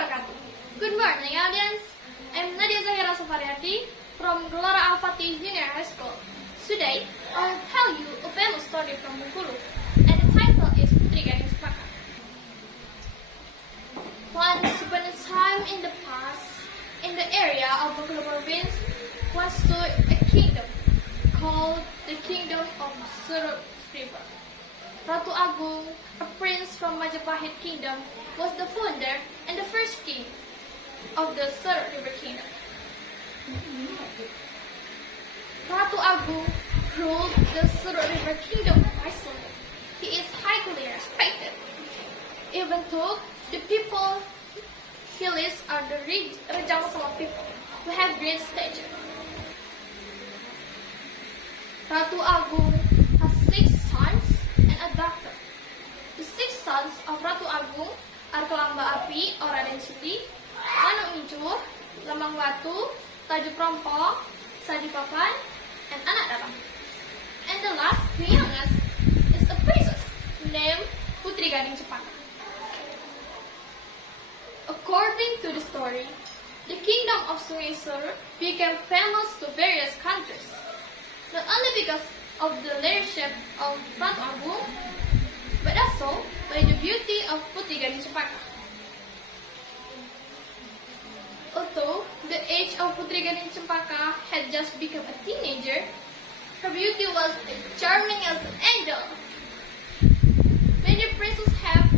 wabarakatuh. Good morning, audience. I'm from Gelora AlFatih Junior High School. Today, I'll tell you a famous story from Bengkulu, and the title is Putri Gading Cepaka. Once upon a time in the past, in the area of Bengkulu province, was stood a kingdom called the Kingdom of River. Ratu Agung, a prince from Majapahit Kingdom, was the founder and the first king of the River Kingdom. Ratu Agung ruled the River Kingdom wisely. He is highly respected, even though the people he leads are the Rajang people who have great stature. Ratu Agung has 6 sons and a daughter. The 6 sons of Ratu Agung are Kelamba Api or Raden Sudi, Manuk Mincur, Lambang Batu, Tajuk Rompong, Sadi Papan, and Anak Dalam. And the last, the youngest, is a princess named Putri Gading Cepaka. According to the story, the kingdom of Sumisur became famous to various countries, not only because of the leadership of Ratu Agung, but also by the beauty of Putri Gading Cepaka. Although the age of Putri Gading Cepaka had just become a teenager, her beauty was as charming as an angel. Many princes have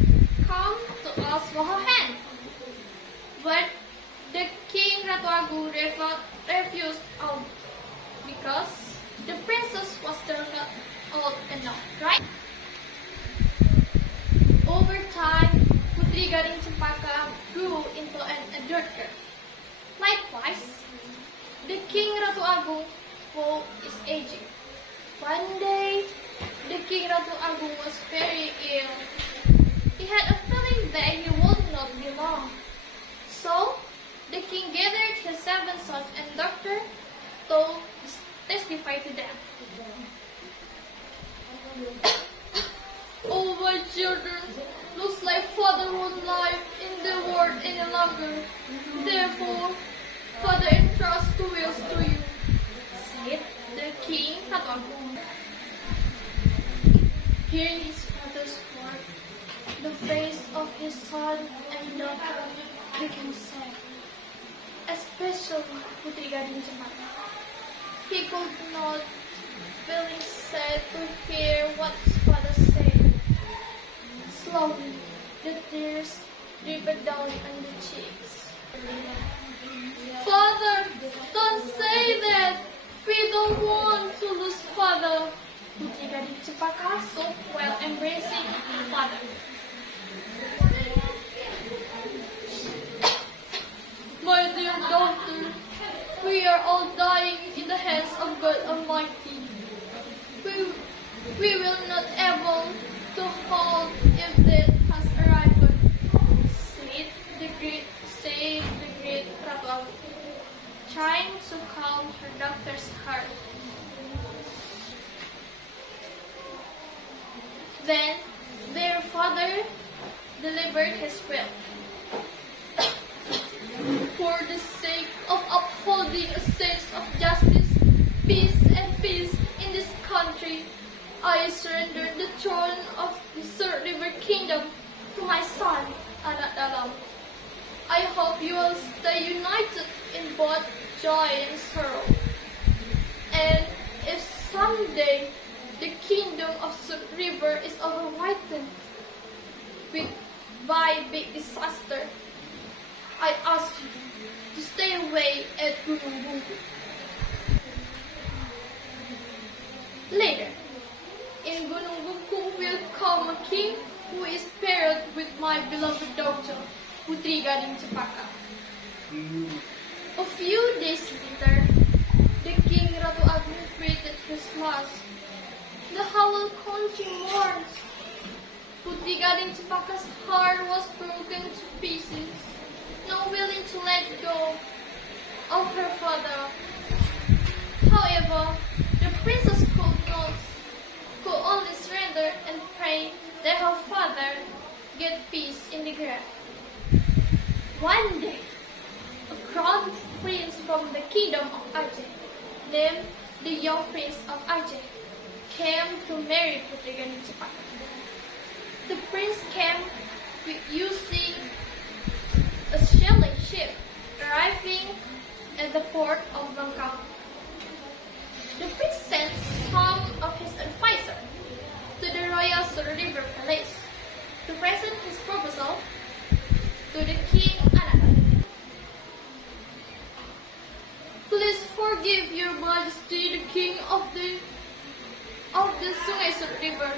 come to ask for her hand, but the king Ratu Agung refused because the princess was still not old enough, right? Over time, Putri Gading Cepaka grew into an adult girl. Likewise, the king Ratu Agung is aging. One day, the king Ratu Agung was very ill. He had a feeling that he would not be long. So, the king gathered his 7 sons and daughter to testify to them. Oh, my children, looks like father won't live in the world any longer. Therefore, father entrusts 2 wills to you, said the king Ratu Agung. Hearing his father's word, the face of his son and daughter became sad, especially Putri Gading Cepaka. He could not, feeling sad to hear what his father said. Slowly, the tears dribbled down on the cheeks. Father, don't say that! We don't want to lose father! Putri Gading Cepaka sobbed while embracing her father. My dear daughter, we are all dying in the hands of God Almighty. We will not able to hold if death has arrived, said the great Ratu Agung, trying to calm her daughter's heart. Then their father delivered his will. For the sake of upholding a sense of justice, peace in this country, I surrender the throne of the River Kingdom to my son, Anak Dalam. I hope you will stay united in both joy and sorrow. And if someday the kingdom of River is overwhelmed by big disaster, I ask you to stay away at Gunung Bungku. Later, in Gunung Bungku will come a king who is paired with my beloved daughter, Putri Gading Cepaka. A few days later, the king Ratu Agung created his last. The whole country mourns. Putri Gading Cepaka's heart was broken to pieces, not willing to let go of her father. However, the princess could only surrender and pray that her father get peace in the grave. One day, a crowned prince from the kingdom of Aceh, named the young prince of Aceh, came to marry Putri Gading Cepaka. The prince came using a sailing ship, arriving at the port of Rangka. The prince sent some of his advisors to the royal river palace to present his proposal to the king Anak. Please forgive your majesty, the king of the Sungai River.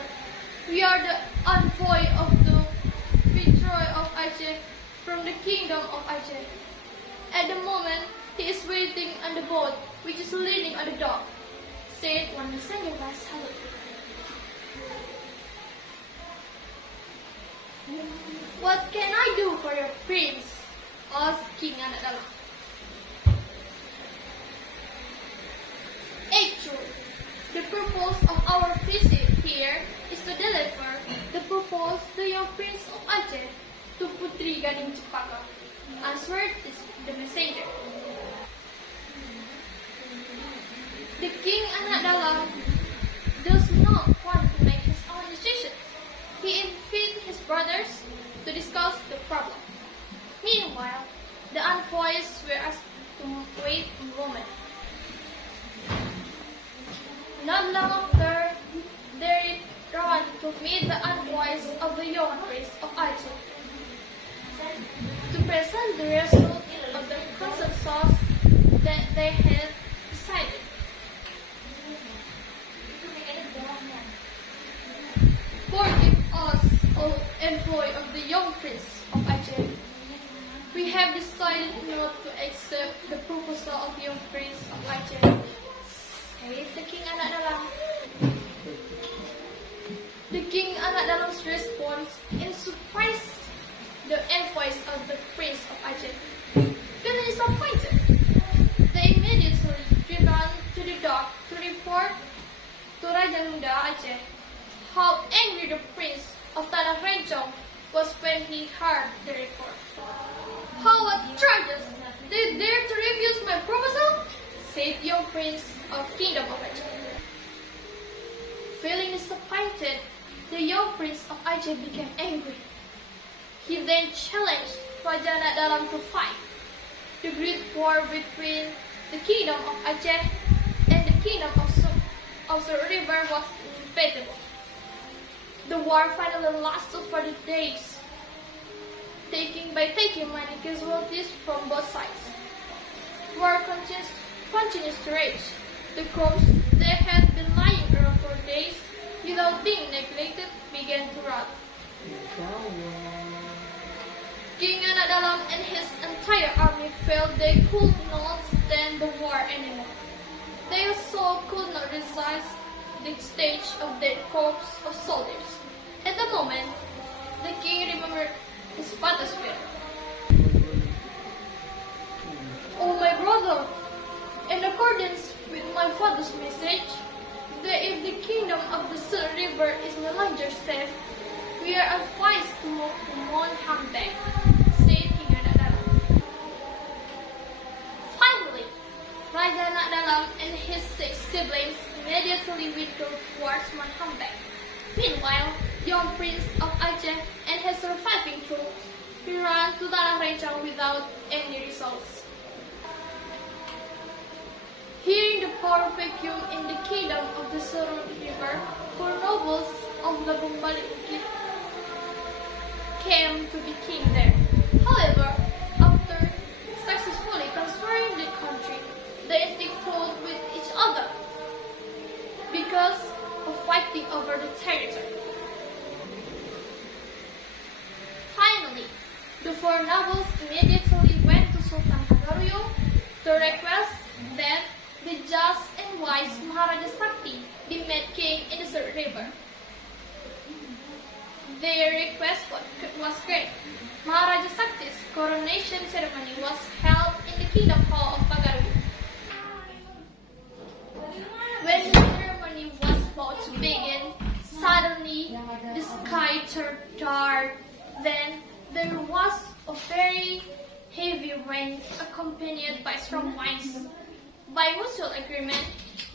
We are the envoy of the viceroy of Aceh from the kingdom of Aceh. At the moment, he is waiting on the boat which is leaning on the dock, said one messenger by salute. What can I do for your prince? Asked King Anak Dalam. Actually, the purpose of our visit here is to deliver the proposal to your prince of Aceh to Putri Gading Cepaka, answered the messenger. The king Anak Dalam does not want to make his own decision. He invited his brothers to discuss the problem. Meanwhile, the envoys were asked to wait a moment. Not long after, they returned to meet the envoys of the young prince of Aceh to present the result of the consensus that they had decided. Forgive us, O envoy of the young prince of Aceh. We have decided not to accept the proposal of young prince of Aceh, said the king Anak Dalam. The king Anak Dalam's response surprised the envoys of the prince of Aceh. Feeling disappointed, they immediately returned to the dock to report to Raja Muda Aceh how angry the prince of Tanah Rencong was when he heard the report. How outrageous! They dare to refuse my proposal? Said the young prince of Kingdom of Aceh. Feeling disappointed, the young prince of Aceh became angry. He then challenged Raja Anak Dalam to fight. The great war between the Kingdom of Aceh and the Kingdom of the River was inevitable. The war finally lasted for the days, taking many casualties from both sides. War continues to rage. The corpse that had been lying around for days without being neglected began to rot. King Anak Dalam and his entire army felt they could not stand the war anymore. They also could not resist the stage of dead corpse of soldiers. At the moment, the king remembered his father's will. Oh my brother, in accordance with my father's message, that if the kingdom of the Sun River is no longer safe, we are advised to move to Mount Hambek, said King Anak Dalam. Finally, Raja Anak Dalam and his 6 siblings immediately withdrew towards Mount Hambek. Meanwhile, young prince of Aceh and his surviving troops ran to Tanah Rencong without any results. Hearing the power vacuum in the kingdom of the Sun River, 4 nobles of the Balik Bukit came to be king there. However, after successfully transferring the country, they still fought with each other because of fighting over the territory. Finally, the 4 nobles immediately went to Sultan Hagaruyo to request that the just and wise Maharaja Sakti be made king in the Sun River. Their request was great. Maharaja Sakti's coronation ceremony was held in the Kingdom Hall of Pagaru. When the ceremony was about to begin, suddenly the sky turned dark. Then there was a very heavy rain accompanied by strong winds. By mutual agreement,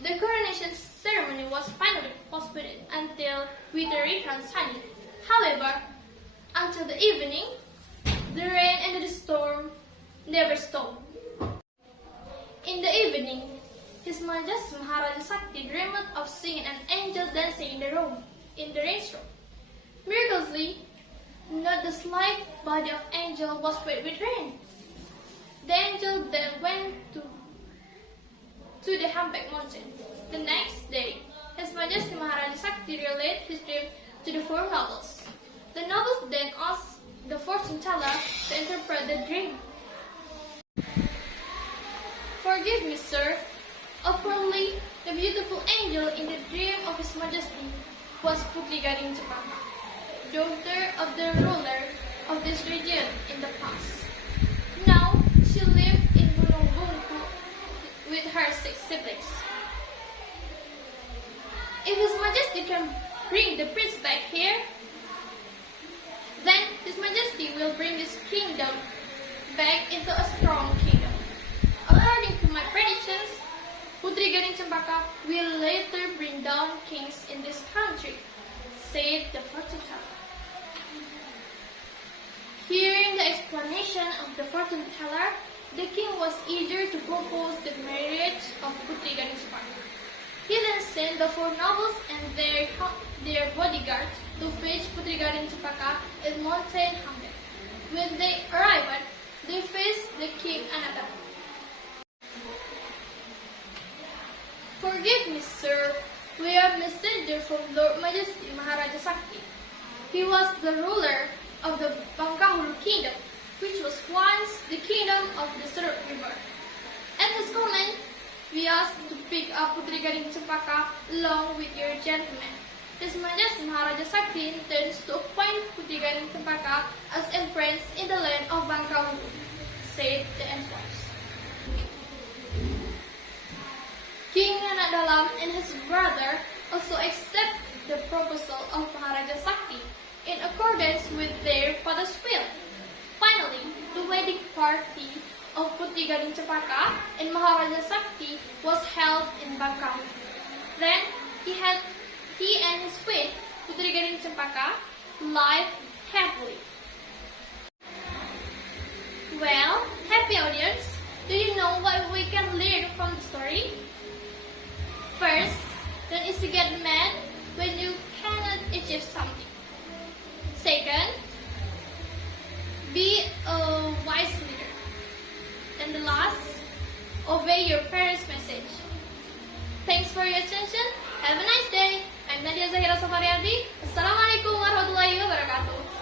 the coronation ceremony was finally postponed until with the return sunny. However, until the evening, the rain and the storm never stopped. In the evening, His Majesty Maharaja Sakti dreamed of seeing an angel dancing in the rainstorm. Miraculously, not the slight body of angel was wet with rain. The angel then went to the Hampak mountain. The next day, His Majesty Maharaja Sakti relayed his dream to the four nobles. The nobles then asked the fortune teller to interpret the dream. Forgive me, sir. Apparently, the beautiful angel in the dream of His Majesty was Putri Gading Cepaka, daughter of the ruler of this region in the past. Now, she lived in Gunung Bungku with her 6 siblings. If His Majesty can bring the prince back here, then His Majesty will bring this kingdom back into a strong kingdom. According to my predictions, Putri Gading Cempaka will later bring down kings in this country, said the fortune teller. Hearing the explanation of the fortune teller, the king was eager to propose the marriage of Putri Gading Cempaka. He then sent the 4 nobles and their bodyguards to fetch Putri Gading Cempaka in Mountain Hamlet. When they arrived, they faced the king Anata. Forgive me, sir. We are messengers from Lord Majesty Maharaja Sakti. He was the ruler of the Bangkahulu kingdom, which was once the kingdom of the Serut River. At his command, we asked to pick up Putri Gading Cempaka along with your gentlemen. His Majesty Maharaja Sakti intends to appoint Putri Gading Cempaka as empress in the land of Bangkahulu, said the envoys. King Nanak Dalam and his brother also accept the proposal of Maharaja Sakti in accordance with their father's will. Finally, the wedding party of Putri Gading Cempaka and Maharaja Sakti was held in Bangkahulu. Then he and his queen, Putri Gading Cempaka, lived happily. Well, happy audience, do you know what we can learn from the story? First, don't easily get mad when you cannot achieve something. Second, be a wise leader. And the last, obey your parents' message. Thanks for your attention. Have a nice day. I'm Nadia Zahira Safariardi. Assalamualaikum warahmatullahi wabarakatuh.